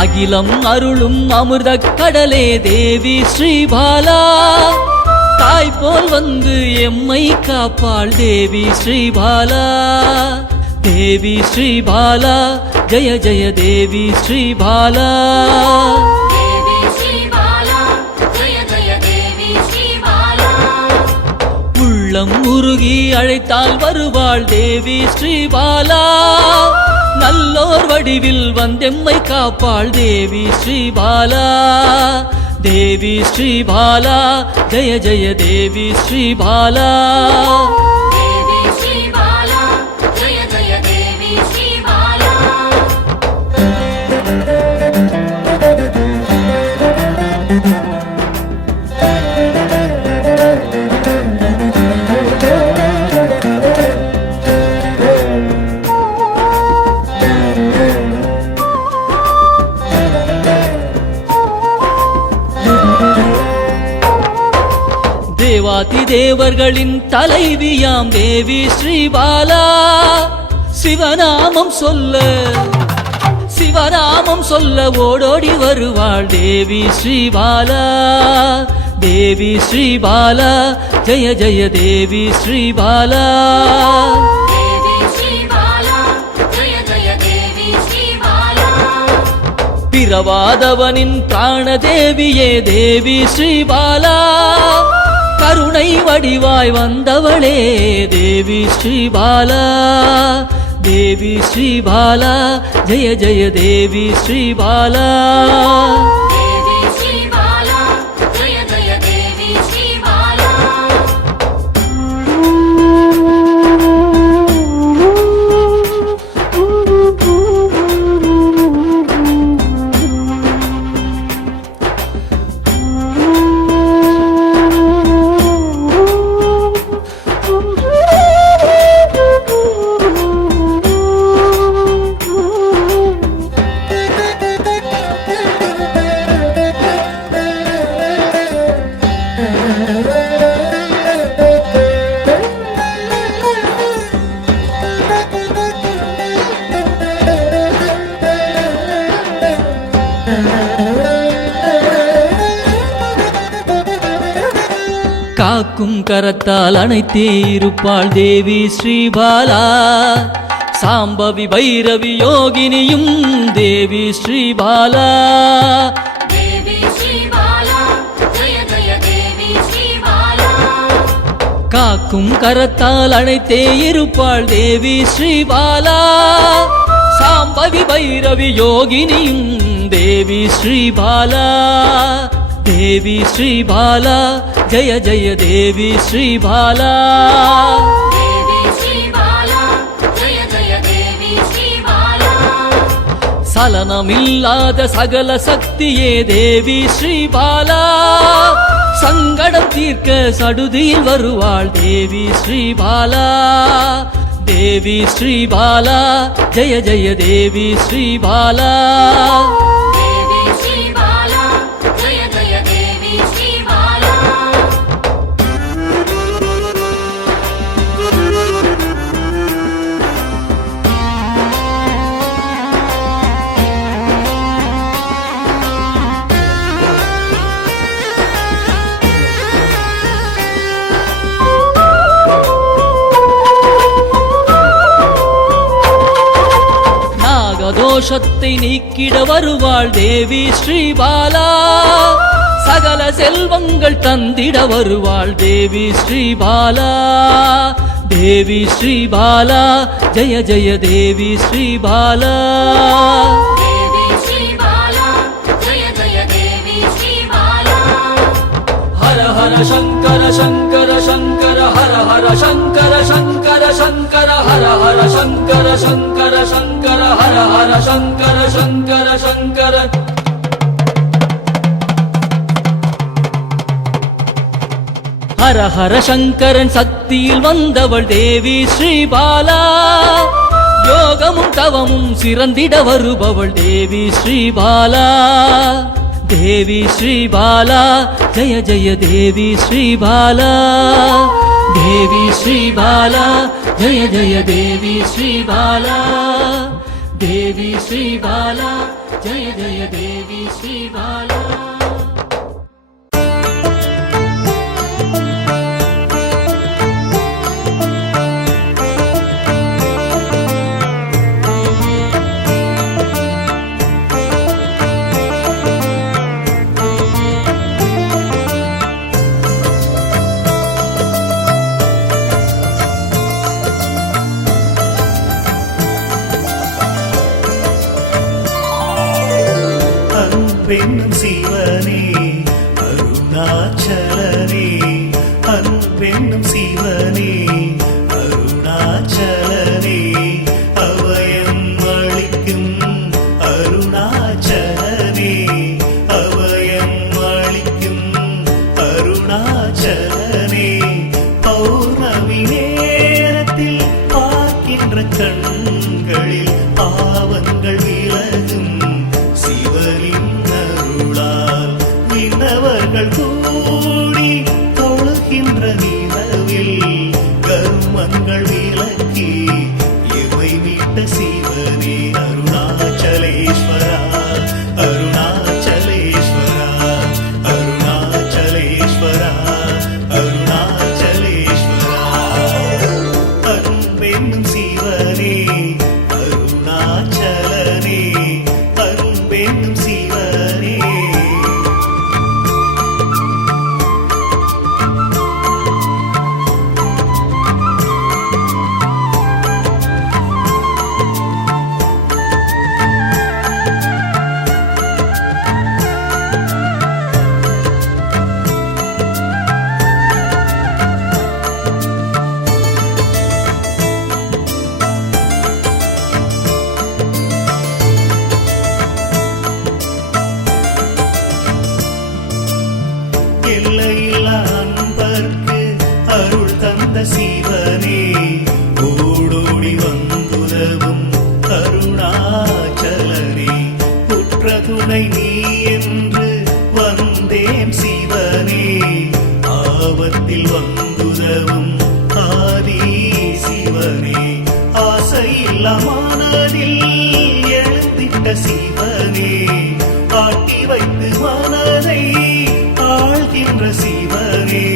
அகிலம் அருளும் அமிர்த கடலே தேவி ஸ்ரீபாலா, தாய் போல் வந்து எம்மை காப்பாள் தேவி ஸ்ரீபாலா. தேவி ஸ்ரீபாலா ஜெய ஜெய தேவி ஸ்ரீபாலா. உள்ளம் உருகி அழைத்தால் வருவாள் தேவி ஸ்ரீபாலா. நல்லோர் வடிவில் வந்தெம்மை காப்பாள் தேவி ஸ்ரீபாலா. தேவி ஸ்ரீபாலா ஜெய ஜெய தேவி ஸ்ரீபாலா. தேவாதி தேவர்களின் தலைவியாம் தேவி ஸ்ரீபாலா. சிவநாமம் சொல்ல ஓடோடி வருவாள் தேவி ஸ்ரீபாலா. தேவி ஸ்ரீபாலா ஜெய ஜெய தேவி ஸ்ரீபாலா. பிறவாதவனின் பிராணதேவியே தேவி ஸ்ரீபாலா. கருணை வடிவாய் வந்தவளே தேவி ஸ்ரீபாலா. தேவி ஸ்ரீபாலா ஜெய ஜெய தேவி ஸ்ரீபாலா. காக்கும் கரத்தால் அணைத்தே இருப்பாள் தேவி ஸ்ரீபாலா. சாம்பவி பைரவி யோகினியும் தேவி ஸ்ரீபாலா. காக்கும் கரத்தால் அணைத்தே இருப்பாள் தேவி ஸ்ரீபாலா. சாம்பவி பைரவி யோகினியும் தேவி ஸ்ரீபாலா. தேவி ஸ்ரீபாலா ஜெய ஜெய தேவி ஸ்ரீபாலா. சலனமில்லாத சகல சக்தியே தேவி ஸ்ரீபாலா. சங்கடம் தீர்க்க சடுதியில் வருவாள் தேவி ஸ்ரீபாலா. தேவி ஸ்ரீபாலா ஜெய ஜெய தேவி ஸ்ரீபாலா. தோஷத்தை நீக்கிட வருவாள் தேவி ஸ்ரீபாலா. சகல செல்வங்கள் தந்திட வருவாள் தேவி ஸ்ரீபாலா. தேவி ஸ்ரீபாலா ஜெய ஜெய தேவி ஸ்ரீபாலா. ஹர ஹர சங்கர சங்கர சங்கர ஹர ஹர சங்கர சங்கர சங்கர ஹர ஹர சங்கர சங்கர சங்கர ஹர ஹர சங்கர சங்கர சங்கர. ஹர ஹர சங்கரன் சக்தியில் வந்தவள் தேவி ஸ்ரீபாலா. யோகமும் தவமும் சிறந்திட வருபவள் தேவி ஸ்ரீபாலா. தேவி ஸ்ரீபாலா ஜய ஜய தேவி ஸ்ரீபாலா. தேவி ஸ்ரீபாலா ஜய ஜய தேவி ஸ்ரீபாலா. தேவி ஸ்ரீபாலா ஜய ஜய தேவி ஸ்ரீபாலா. அன்பென்னும் சிவனே அருணாச்சலனே. அன்பென்னும் சிவனே அருணாச்சலனே. அவயம் அளிக்கும் அருணாச்சலனே. அவயம் அளிக்கும் அருணாச்சலனே. பௌர்ணமி நேரத்தில் பார்க்கின்ற கண்களில் பாவங்கள் விலகும் விண்ணவர்கள் கூடி தொழுகின்ற நிலவில் கர்மங்கள் விலக்கி இவை மீட்ட சிவனே அருணாச்சலேஸ்வரா. அருணாச்சலேஸ்வரா அருணாச்சலேஸ்வரா அருணாச்சலேஸ்வரா. அன்பென்னும் சிவனே அருணாச்சலனே. அன்பென்னும் சிவனே. எல்லையில்லா அன்பர்க்கு அருள் தந்த சிவனே. ஓடோடி வந்துதவும் அருணாச்சலனே. உற்ற துணை நீ என்று வந்தேன் சிவனே. ஆபத்தில் வந்துதவும் ஆதி சிவனே. ஆசையில்லா மனதில் எழுந்திட்ட சிவனே. ஆட்டி வைத்து மனதை ஆழ்கின்ற சிவனே.